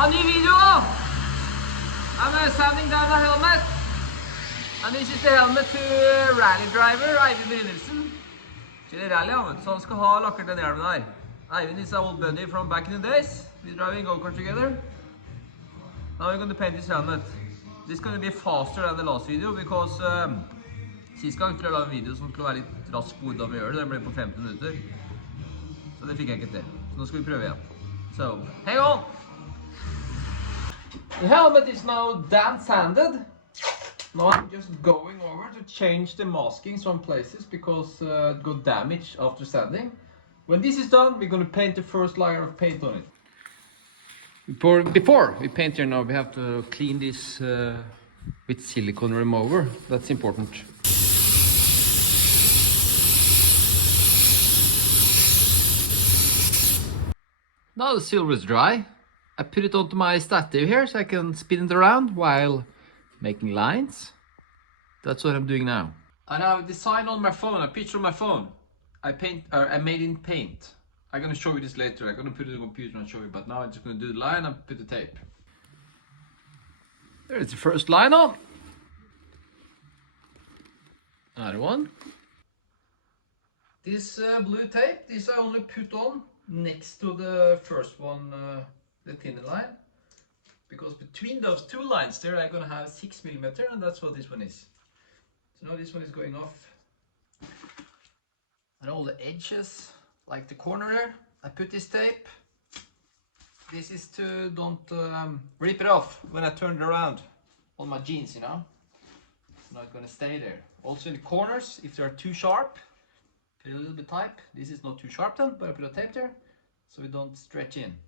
A new video! I'm sanding down the helmet. And this is the helmet to rally driver Eivind Brynildsen. Kjører rally, så han skal ha lakkert den hjelmen der. Eivind is our old buddy from back in the days. We're driving go-kart together. Now we're going to paint this helmet. This is going to be faster than the last video because sist gang skulle jeg lage en video som skulle være litt raskt på hvordan vi gjør det. Den ble på 15 minutter. Så det fikk jeg ikke til. Så nå skal vi prøve igjen. So, hang on! The helmet is now damp sanded. Now I'm just going over to change the masking some places because it got damaged after sanding. When this is done, we're going to paint the first layer of paint on it. Before we paint here now, we have to clean this with silicone remover. That's important. Now the silver is dry. I put it onto my stative here so I can spin it around while making lines. That's what I'm doing now. I have a design on my phone, a picture on my phone. I made in paint. I'm gonna show you this later. I'm gonna put it on the computer and show you, but now I'm just gonna do the line and put the tape. There's the first line on. Another one. This blue tape, this I only put on next to the first one, the thinner line. Because between those two lines there, I'm gonna have 6mm, and that's what this one is. So now this one is going off. And all the edges, like the corner there, I put this tape. This is to don't rip it off when I turn it around on my jeans, you know. It's not gonna stay there. Also in the corners, if they're too sharp, put a little bit tight. This is not too sharp then, but I put a tape there so it don't stretch in.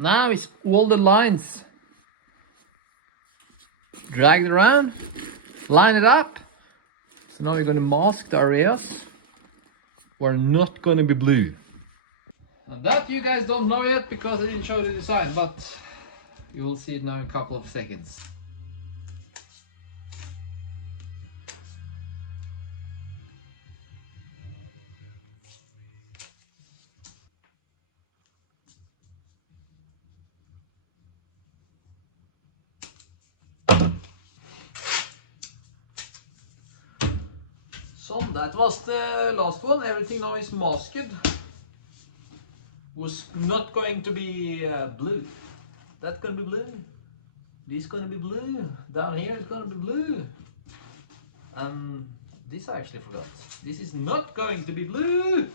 Now it's all the lines. Drag it around, line it up. So now we're going to mask the areas where not going to be blue. And that you guys don't know yet because I didn't show the design, but you will see it now in a couple of seconds. So that was the last one. Everything now is masked. Was not going to be blue. That's gonna be blue. This gonna be blue. Down here is gonna be blue. This I actually forgot. This is not going to be blue.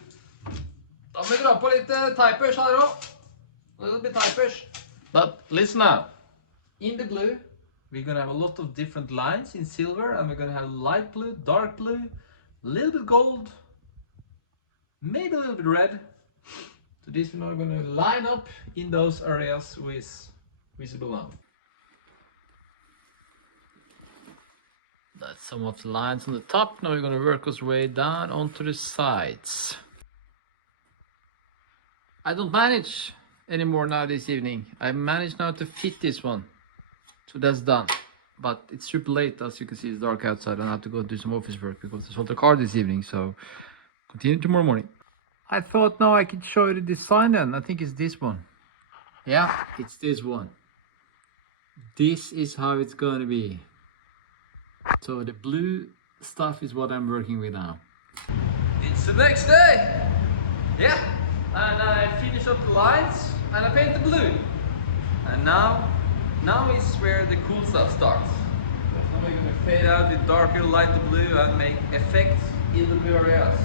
Da må vi dra på litt typers her også. A little bit typers. But listen now. In the blue, we're gonna have a lot of different lines in silver, and we're gonna have light blue, dark blue, a little bit gold, maybe a little bit red. So this we're now going to line up in those areas with visible now. That's some of the lines on the top. Now we're going to work our way down onto the sides. I don't manage anymore now this evening. I managed now to fit this one. So that's done. But it's super late, as you can see, it's dark outside, and I have to go do some office work because I sold the car this evening, so continue tomorrow morning. I thought now I could show you the design then. I think it's this one. Yeah, it's this one. This is how it's going to be. So the blue stuff is what I'm working with now. It's the next day. Yeah, and I finish up the lines and I paint the blue. And now is where the cool stuff starts. Now we're going to fade out the darker light the blue and make effects in the blue areas.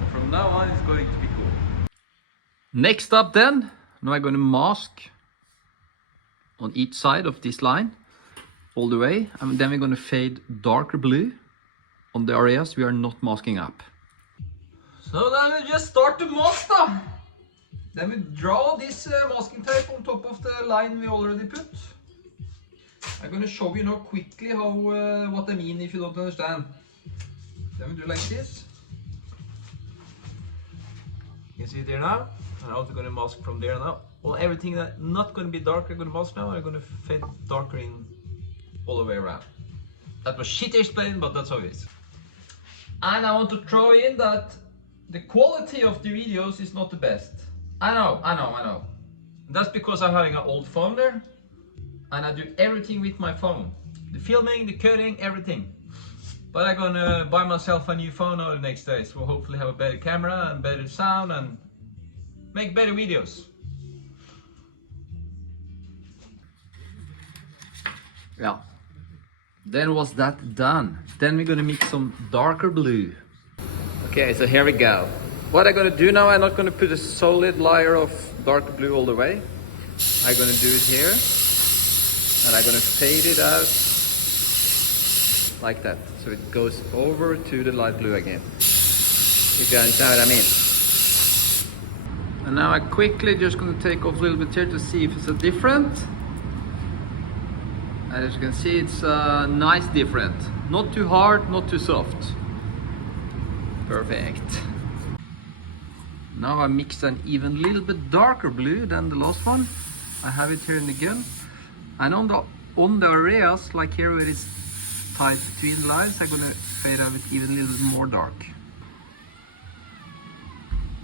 So from now on it's going to be cool. Next up then, now I'm going to mask on each side of this line all the way, and then we're going to fade darker blue on the areas we are not masking up. So then we just start to mask now. Then we draw this masking tape on top of the line we already put. I'm going to show you now quickly how what I mean if you don't understand. Then we do like this. You can see it here now. And I'm also going to mask from there now Well, everything that not going to be darker, I'm going to mask now, I'm going to fade darker in all the way around. That was shit explained, but that's how it is. And I want to throw in that the quality of the videos is not the best. I know. That's because I'm having an old phone there, and I do everything with my phone. The filming, the cutting, everything. But I'm gonna buy myself a new phone over the next days. We'll hopefully have a better camera and better sound and make better videos. Yeah. Then was that done? Then we're gonna mix some darker blue. Okay, so here we go. What I'm gonna do now, I'm not gonna put a solid layer of dark blue all the way. I'm gonna do it here, and I'm gonna fade it out like that, so it goes over to the light blue again. You guys know what I mean? And now I'm quickly just gonna take off a little bit here to see if it's a different. And as you can see, it's a nice different. Not too hard, not too soft. Perfect. Now I mix an even little bit darker blue than the last one. I have it here in the gun. And on the areas, like here where it's tight between lines, I'm gonna fade out it even a little bit more dark.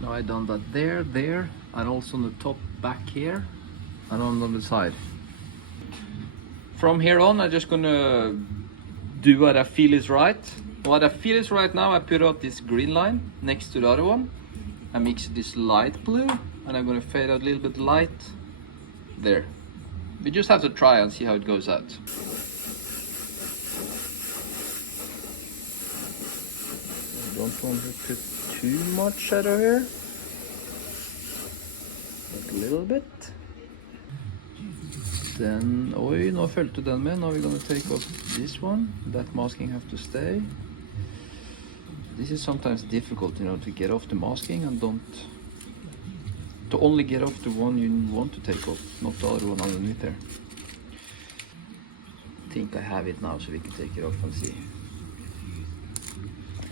Now I've done that there, and also on the top back here, and on the side. From here on, I'm just gonna do what I feel is right. What I feel is right now, I put out this green line next to the other one. I mix this light blue, and I'm gonna fade out a little bit light there. We just have to try and see how it goes out. I don't want to put too much shadow here, but a little bit. Then, oi, nå følte den med. Now we're gonna take off this one. That masking have to stay. This is sometimes difficult, you know, to get off the masking and to only get off the one you want to take off, not the other one underneath there. I think I have it now, so we can take it off and see.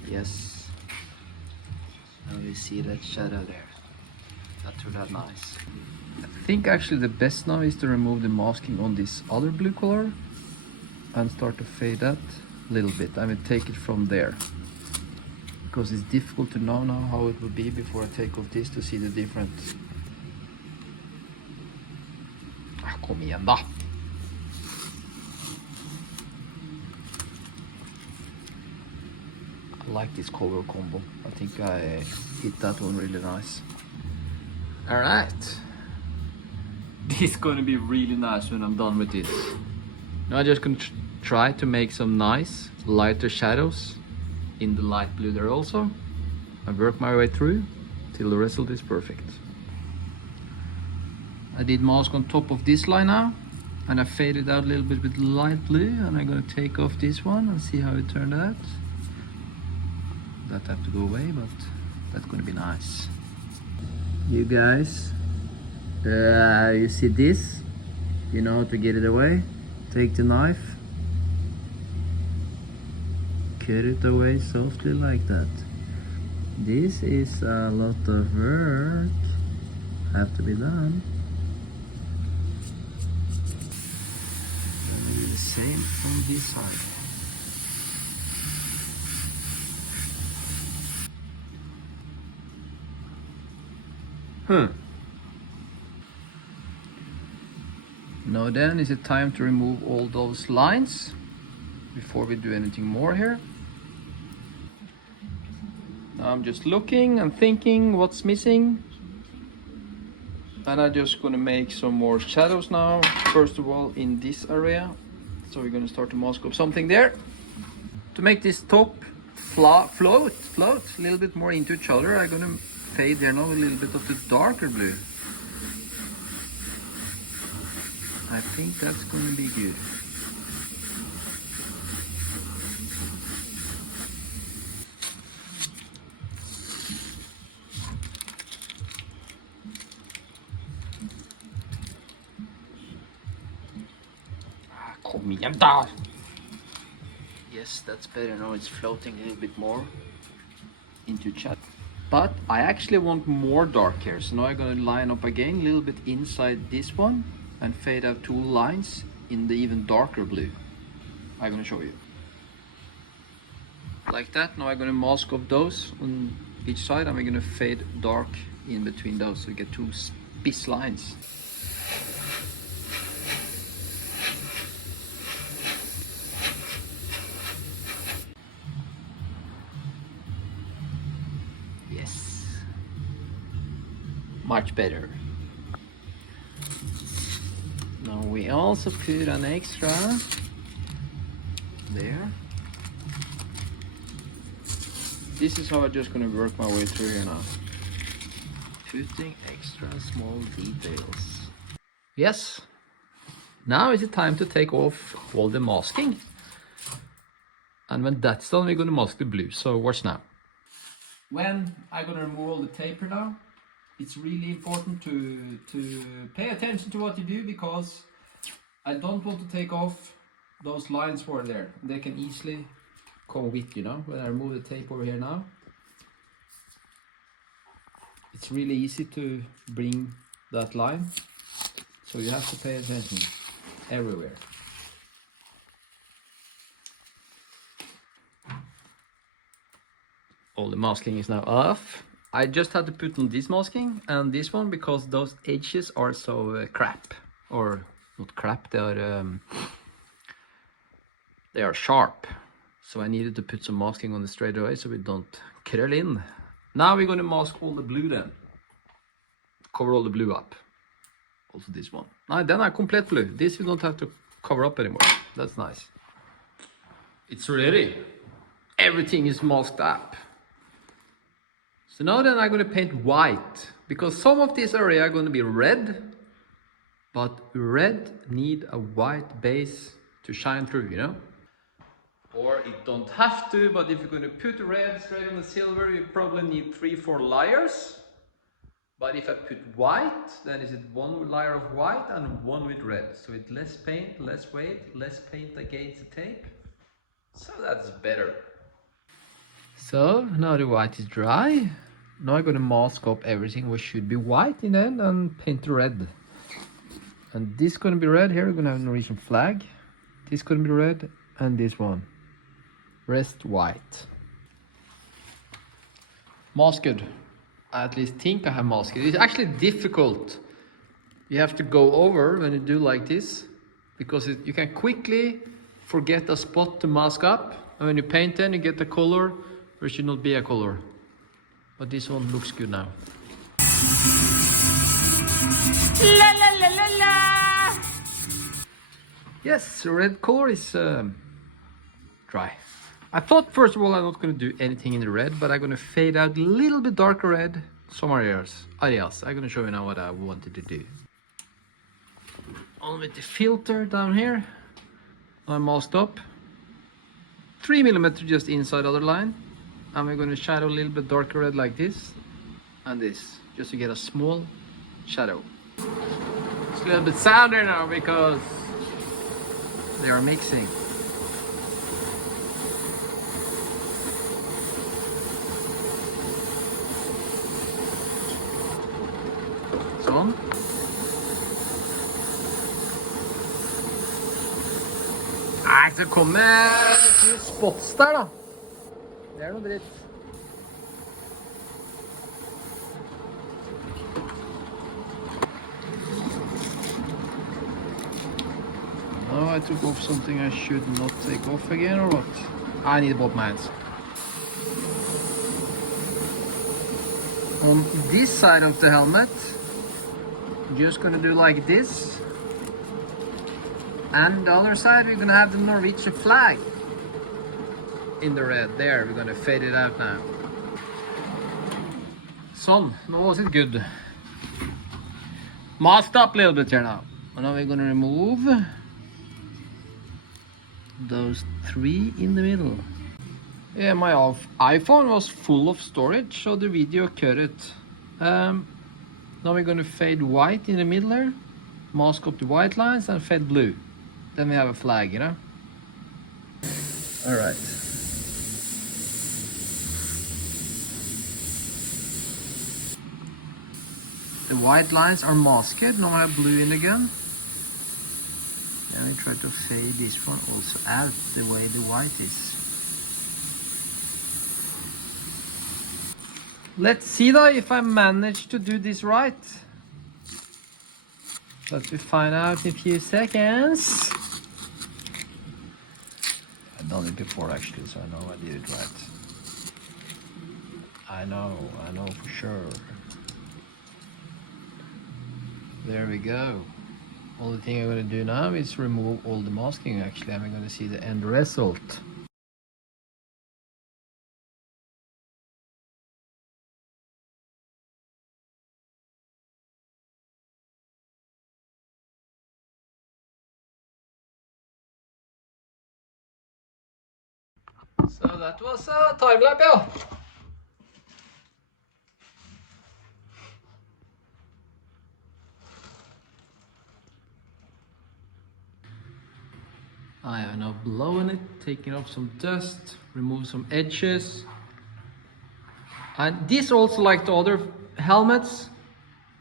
Yes. Now we see that shadow there. That turned out nice. I think actually the best now is to remove the masking on this other blue color and start to fade that a little bit. I will take it from there, because it's difficult to know now how it will be before I take off this to see the difference. Kom igjen da! I like this color combo. I think I hit that one really nice. Alright. This is gonna be really nice when I'm done with this. Now I'm just gonna try to make some nice lighter shadows in the light blue there also. I work my way through till the result is perfect. I did mask on top of this line now, and I faded out a little bit with light blue, and I'm gonna take off this one and see how it turned out. That have to go away, but that's gonna be nice. You guys, you see this? You know how to get it away? Take the knife, cut it away softly like that. This is a lot of work, have to be done. And do the same on this side. Now then is it time to remove all those lines before we do anything more here. Now I'm just looking and thinking what's missing, and I'm just gonna make some more shadows now. First of all in this area, so we're gonna start to mask up something there to make this top float a little bit more into each other. I'm gonna fade there now a little bit of the darker blue. I think that's going to be good. Kom igjen da! Yes, that's better now. It's floating a little bit more into chat. But I actually want more dark here, so now I'm going to line up again a little bit inside this one and fade out 2 lines in the even darker blue. I'm going to show you. Like that. Now I'm going to mask up those on each side, and we're going to fade dark in between those so we get 2 spice lines. Yes, much better. Now we also put an extra there. This is how I'm just going to work my way through here now. Putting extra small details. Yes. Now is the time to take off all the masking. And when that's done, we're going to mask the blue. So watch now. When I'm going to remove all the taper now, it's really important to pay attention to what you do, because I don't want to take off those lines for there. They can easily come with, you know, when I remove the tape over here now. It's really easy to bring that line, so you have to pay attention everywhere. All the masking is now off. I just had to put on this masking and this one because those edges are so crap, or not crap, they are sharp. So I needed to put some masking on the straight away so we don't curl in. Now we're going to mask all the blue then. Cover all the blue up. Also this one. Now then I complete blue. This we don't have to cover up anymore. That's nice. It's ready. Everything is masked up. So now then I'm going to paint white, because some of this area are going to be red, but red need a white base to shine through, you know? Or it don't have to, but if you're going to put red straight on the silver, you probably need 3-4 layers. But if I put white, then is it 1 layer of white and 1 with red. So it's less paint, less weight, less paint against the tape. So that's better. So now the white is dry. Now I'm going to mask up everything which should be white in the end and paint red. And this is going to be red here. We're going to have a Norwegian flag. This is going to be red, and this one. Rest white. Masked. I at least think I have masked. It's actually difficult. You have to go over when you do like this, because you can quickly forget a spot to mask up, and when you paint then you get the color where it should not be a color. But this one looks good now. La la la la la. Yes, the red color is dry. I thought first of all I'm not going to do anything in the red, but I'm going to fade out a little bit darker red somewhere else. I'm going to show you now what I wanted to do. On with the filter down here. I'm masked up. 3mm just inside other line. And we're going to shadow a little bit darker red like this and this, just to get a small shadow. It's a little bit sadder now because they are mixing. Sånn. Nei, så kommer spots der da. Det er noe dritt. Oh, I took off something I should not take off again, or what? I need both my hands. On this side of the helmet, just gonna do like this. And the other side, we're gonna have the Norwegian flag in the red. There, we're gonna fade it out now. Sånn, now was it good. Masked up a little bit here now. And now we're gonna remove those 3 in the middle. Yeah, my iPhone was full of storage, so the video cut it. Now we're gonna fade white in the middle there, mask up the white lines and fade blue. Then we have a flag, you know? All right. The white lines are masked. Now I have blue in again. And we try to fade this one also out the way the white is. Let's see though if I manage to do this right. But we find out in a few seconds. I've done it before actually, so I know I did it right. I know for sure. There we go. Only thing I'm going to do now is remove all the masking actually, and we're going to see the end result. So that was a time lapse, yeah. I am now blowing it, taking off some dust, remove some edges. And this also, like the other helmets,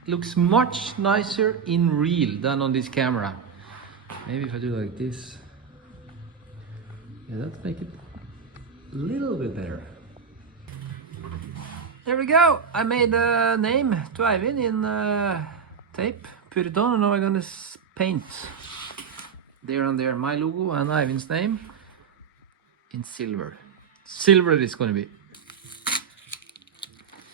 looks much nicer in real than on this camera. Maybe if I do like this. Yeah, let's make it a little bit better. There we go. I made a name to Eivind in tape, put it on, and now I'm gonna paint there and there my logo and Eivind's name in silver. Silver it is gonna be.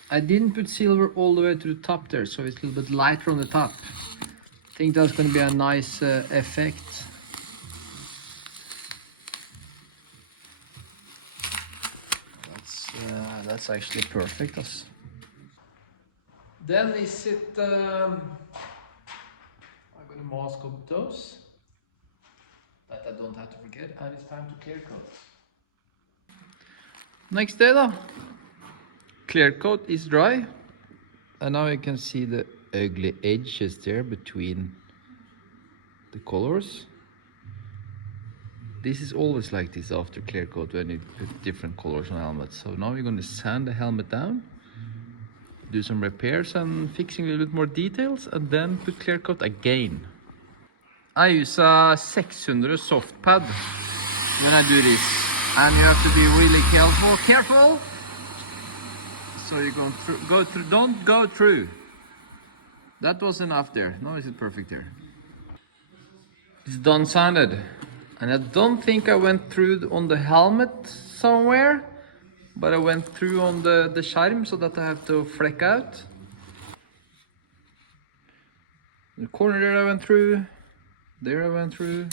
I didn't put silver all the way to the top there, so it's a little bit lighter on the top. I think that's gonna be a nice effect. That's actually perfect. Then is it, I'm gonna mask up those, that I don't have to forget, and it's time to clear coat. Next day though, clear coat is dry, and now you can see the ugly edges there between the colors. This is always like this after clear coat when you put different colors on helmets. So now we're going to sand the helmet down, do some repairs and fixing a little bit more details, and then put clear coat again. I use a 600 soft pad when I do this, and you have to be really careful. So you're going through, don't go through. That was enough there. Now is it perfect there. It's done sanded. And I don't think I went through on the helmet somewhere, but I went through on the skjerm, so that I have to fleck out. The corner there I went through, there I went through,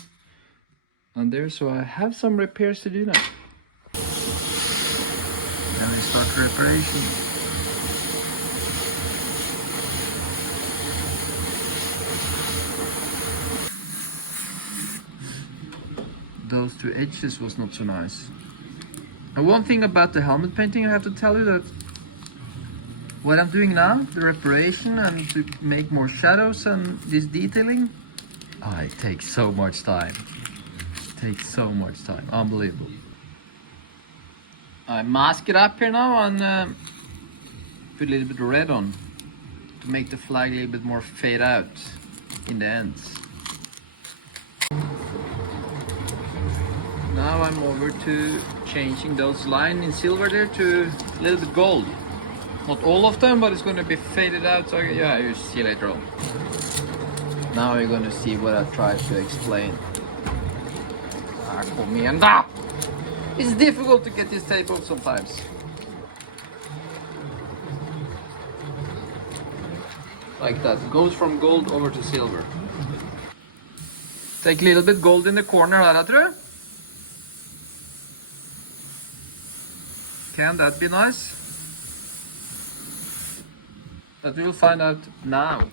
and there, so I have some repairs to do now. Then we start the reparation. Those two edges was not so nice. And one thing about the helmet painting, I have to tell you that what I'm doing now, the reparation and to make more shadows and this detailing, it takes so much time. It takes so much time, unbelievable. I mask it up here now and put a little bit of red on to make the flag a little bit more fade out in the ends. Now I'm over to changing those lines in silver there to a little bit gold. Not all of them, but it's going to be faded out, so yeah, you'll see later on. Now you're going to see what I tried to explain. It's difficult to get this tape off sometimes. Like that, goes from gold over to silver. Take a little bit gold in the corner there, tror jeg. Can that be nice? That we will find out now.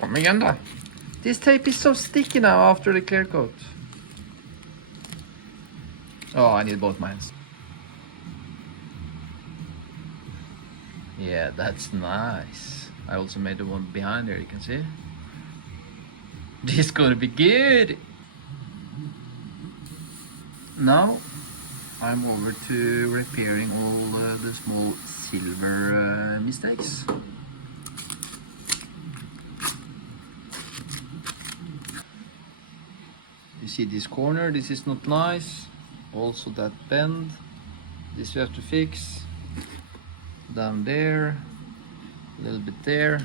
Kom igjen da. This tape is so sticky now after the clear coat. Oh, I need both my hands. Yeah, that's nice. I also made the one behind there, you can see. This is gonna be good. Now I'm over to repairing all the small silver mistakes. You see this corner, this is not nice. Also that bend, this you have to fix. Down there, a little bit there.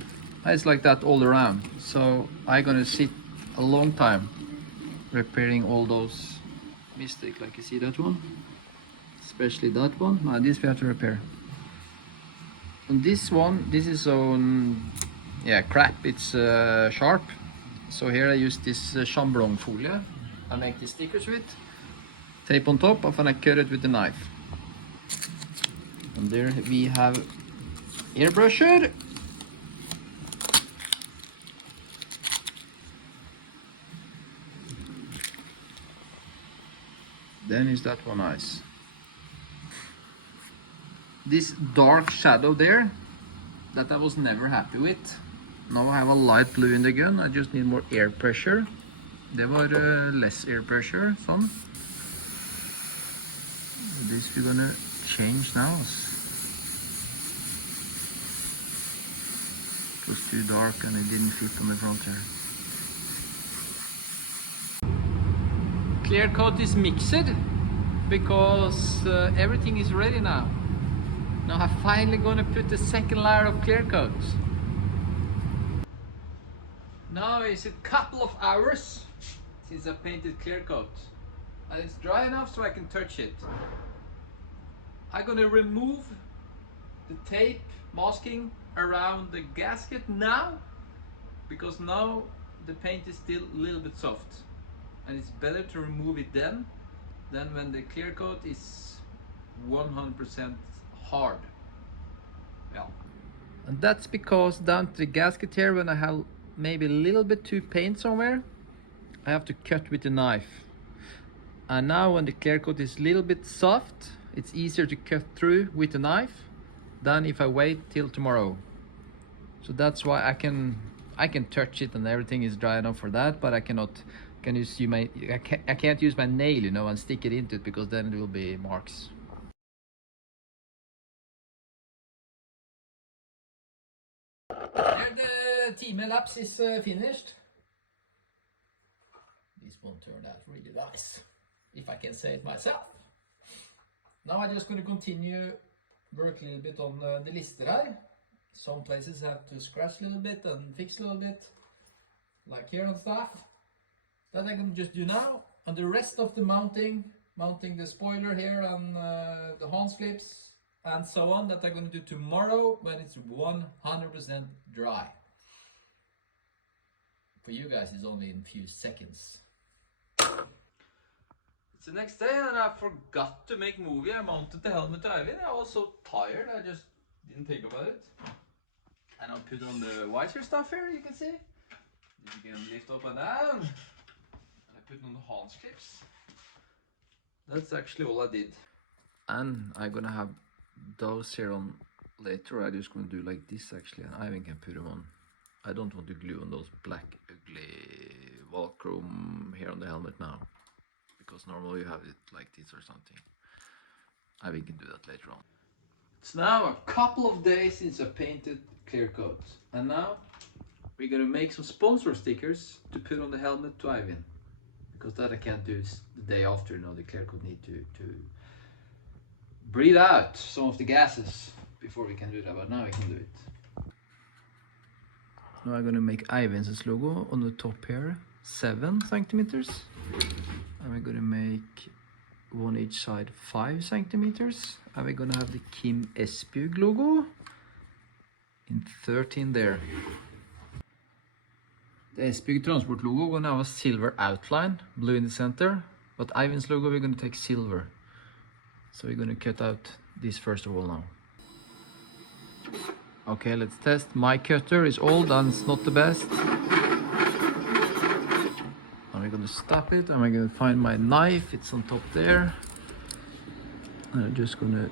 It's like that all around. So I'm gonna sit a long time repairing all those mistakes. Like you see that one, especially that one. Now this we have to repair. And this one, this is on, yeah, crap. It's sharp. So here I use this chambron folie. I make the stickers with. Tape on top, and I cut it with a knife. And there we have airbrusher. Then is that one nice. This dark shadow there, that I was never happy with. Now I have a light blue in the gun, I just need more air pressure. There were less air pressure, some. This we're gonna change now. It was too dark and it didn't fit on the front here. Clear coat is mixed because everything is ready now. Now I'm finally gonna put the second layer of clear coat. Now it's a couple of hours since I painted clear coat. And it's dry enough so I can touch it. I'm gonna remove the tape masking around the gasket now, because now the paint is still a little bit soft. And it's better to remove it then than when the clear coat is 100% hard. Yeah. And that's because down to the gasket here, when I have maybe a little bit too paint somewhere, I have to cut with a knife. And now when the clear coat is a little bit soft, it's easier to cut through with a knife than if I wait till tomorrow. So that's why I can touch it and everything is dry enough for that, but I can't use my nail, you know, and stick it into it, because then it will be marks. Here the time lapse is finished. This one turned out really nice, if I can say it myself. Now I'm just going to continue work a little bit on the lister here. Some places have to scratch a little bit and fix a little bit, like here and stuff. That I'm going to just do now. And the rest of the mounting the spoiler here and the horn clips and so on, that I'm going to do tomorrow when it's 100% dry. For you guys it's only in a few seconds. It's the next day and I forgot to make movie. I mounted the helmet to Eivind. I was so tired, I just didn't think about it. And I'll put on the visor stuff here, you can see. You can lift up and down. And I put on the horn clips. That's actually all I did. And I'm gonna have those here on later. I'm just gonna do like this actually, and Eivind can put them on. I don't want to glue on those black ugly Volchrome here on the helmet now, because normally you have it like this or something. Eivind can do that later on. It's now a couple of days since I painted clear coat, and now we're gonna make some sponsor stickers to put on the helmet to Eivind, because that I can't do the day after. You know, the clear coat need to breathe out some of the gases before we can do that, but now we can do it. Now I'm gonna make Eivind's logo on the top here, 7 centimeters, and we're gonna make one each side 5 centimeters, and we're gonna have the Kim Esbjug logo in 13 there. The Esbjug Transport logo gonna have a silver outline, blue in the center, but Eivind's logo we're gonna take silver. So we're gonna cut out this first of all now. Okay, let's test. My cutter is old and it's not the best. And we're gonna stop it, and we're gonna find my knife. It's on top there. And I'm just gonna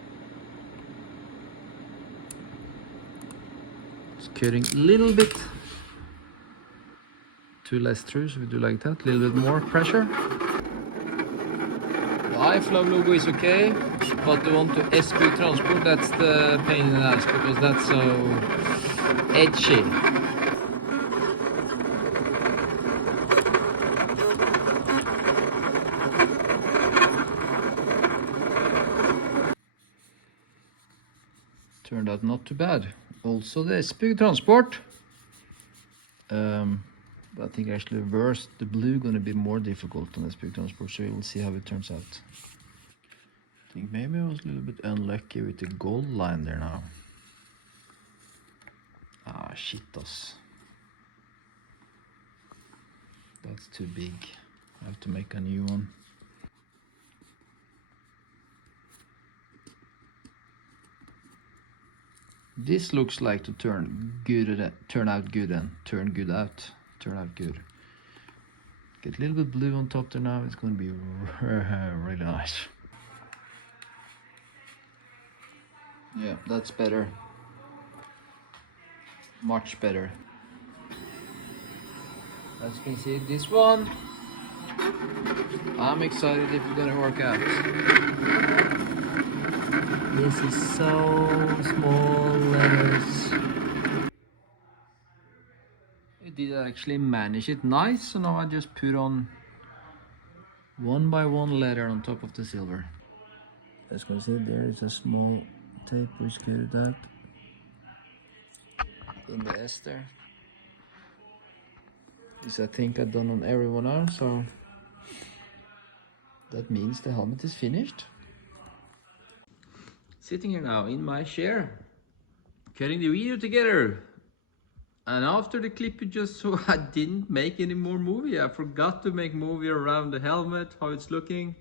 cutting a little bit too less through, so we do like that, a little bit more pressure. iFlow logo is okay, but the one to SB Transport, that's the pain in the ass because that's so edgy. Turned out not too bad. Also the SB Transport. But I think actually reverse the blue gonna be more difficult on SB Transport, so we'll see how it turns out. I think maybe I was a little bit unlucky with the gold line there now. Ah, shitos. That's too big. I have to make a new one. This looks like to turn out good and turn good out. Turn out good. Get a little bit blue on top there now. It's going to be really nice. Yeah, that's better. Much better. As you can see, this one, I'm excited if it's gonna work out. This is so small letters. It did actually manage it nice, so now I just put on one by one letter on top of the silver. As you can see, there is a small tape which created that in the S there. This I think I've done on everyone else, so that means the helmet is finished. Sitting here now in my chair, cutting the video together. And after the clip you just saw, I didn't make any more movie. I forgot to make movie around the helmet, how it's looking.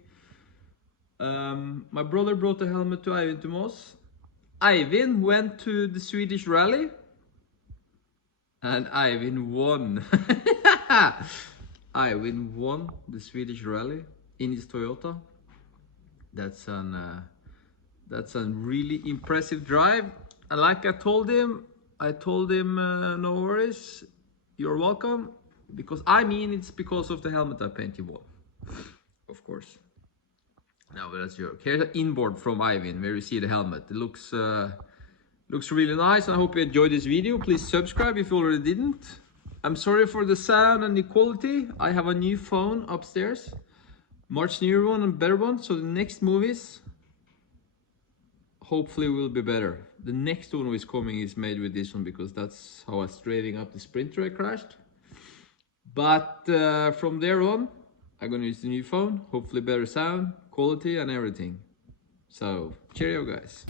My brother brought the helmet to Eivind to Moss. Eivind went to the Swedish rally. And Eivind won. Eivind won the Swedish rally in his Toyota. That's a really impressive drive. And like I told him, no worries, you're welcome. Because I mean, it's because of the helmet I painted won. Of course. Now that's your. Here's an inboard from Eivind where you see the helmet. It looks really nice. I hope you enjoyed this video. Please subscribe if you already didn't. I'm sorry for the sound and the quality. I have a new phone upstairs. Much newer one and better one. So the next movies hopefully will be better. The next one who is coming is made with this one because that's how I was trading up the Sprinter I crashed. But from there on, I'm gonna use the new phone. Hopefully better sound, quality and everything. So cheerio guys.